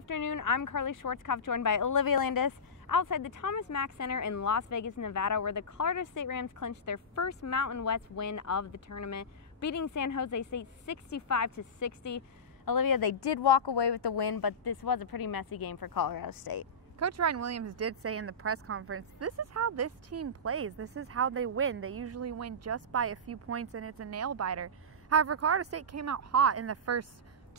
afternoon. I'm Karlee Schwartzkopf, joined by Olivia Landis, outside the Thomas Mack Center in Las Vegas, Nevada, where the Colorado State Rams clinched their first Mountain West win of the tournament, beating San Jose State 65-60. Olivia, they did walk away with the win, but this was a pretty messy game for Colorado State. Coach Ryan Williams did say in the press conference, this is how this team plays. This is how they win. They usually win just by a few points, and it's a nail-biter. However, Colorado State came out hot in the first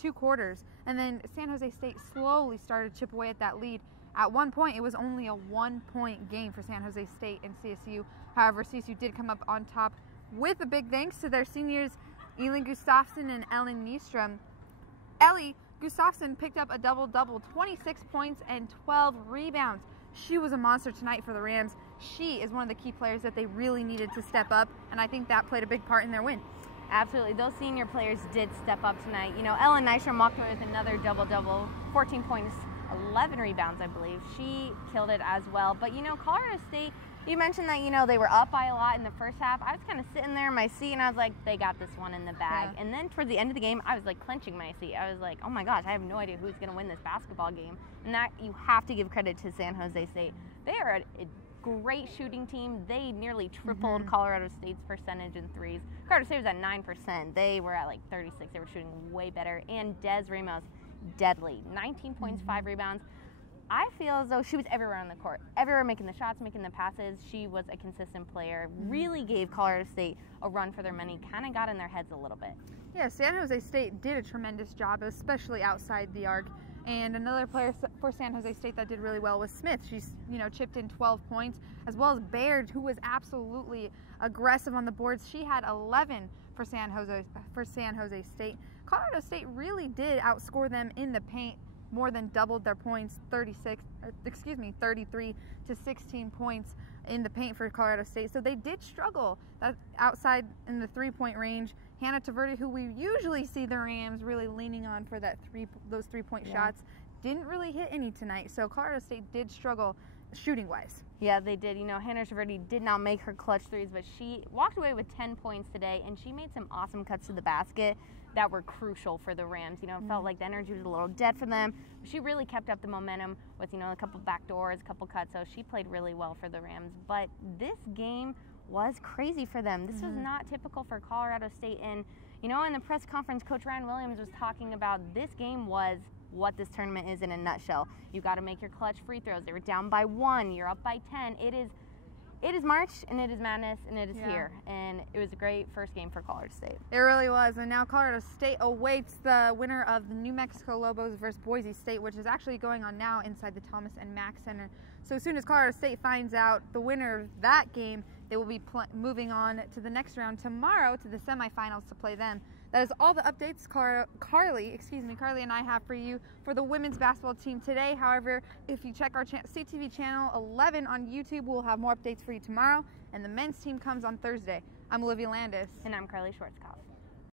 two quarters, and then San Jose State slowly started to chip away at that lead. At one point, it was only a one-point game for San Jose State and CSU. However, CSU did come up on top with a big thanks to their seniors, Elin Gustafsson and Ellen Nystrom. Ellie Gustafsson picked up a double-double, 26 points and 12 rebounds. She was a monster tonight for the Rams. She is one of the key players that they really needed to step up, and I think that played a big part in their win. Absolutely. Those senior players did step up tonight. You know, Ellen Nystrom walked away with another double-double, 14 points, 11 rebounds, I believe. She killed it as well. But, you know, Colorado State, you mentioned that, you know, they were up by a lot in the first half. I was kind of sitting there in my seat, and I was like, they got this one in the bag. Yeah. And then towards the end of the game, I was, like, clenching my seat. I was like, oh, my gosh, I have no idea who's going to win this basketball game. And that, you have to give credit to San Jose State. They are a great shooting team. They nearly tripled Colorado State's percentage in threes. Colorado State was at 9%. They were at like 36. They were shooting way better. And Des Ramos, deadly. 19 points, 5 rebounds. I feel as though she was everywhere on the court. Everywhere, making the shots, making the passes. She was a consistent player. Really gave Colorado State a run for their money. Kind of got in their heads a little bit. Yeah, San Jose State did a tremendous job, especially outside the arc. And another player for San Jose State that did really well was Smith. She's, you know, chipped in 12 points, as well as Baird, who was absolutely aggressive on the boards. She had 11 for San Jose State. Colorado State really did outscore them in the paint, more than doubled their points, 33 to 16 points in the paint for Colorado State. So they did struggle outside in the three-point range. Hannah Taverdi, who we usually see the Rams really leaning on for those three-point shots, didn't really hit any tonight. So Colorado State did struggle shooting-wise. Yeah, they did. You know, Hannah Taverdi did not make her clutch threes, but she walked away with 10 points today, and she made some awesome cuts to the basket that were crucial for the Rams. You know, it felt like the energy was a little dead for them. She really kept up the momentum with, you know, a couple back doors, a couple cuts, so she played really well for the Rams. But this game was crazy for them. This was not typical for Colorado State. And, you know, in the press conference, Coach Ryan Williams was talking about this game was what this tournament is in a nutshell. You got to make your clutch free throws. They were down by 1. You're up by 10. It is March, and it is madness, and it is here. And it was a great first game for Colorado State. It really was. And now Colorado State awaits the winner of the New Mexico Lobos versus Boise State, which is actually going on now inside the Thomas and Mack Center. So as soon as Colorado State finds out the winner of that game, they will be moving on to the next round tomorrow to the semifinals to play them. That is all the updates Karlee and I have for you for the women's basketball team today. However, if you check our CTV channel 11 on YouTube, we'll have more updates for you tomorrow. And the men's team comes on Thursday. I'm Olivia Landis. And I'm Karlee Schwartzkopf.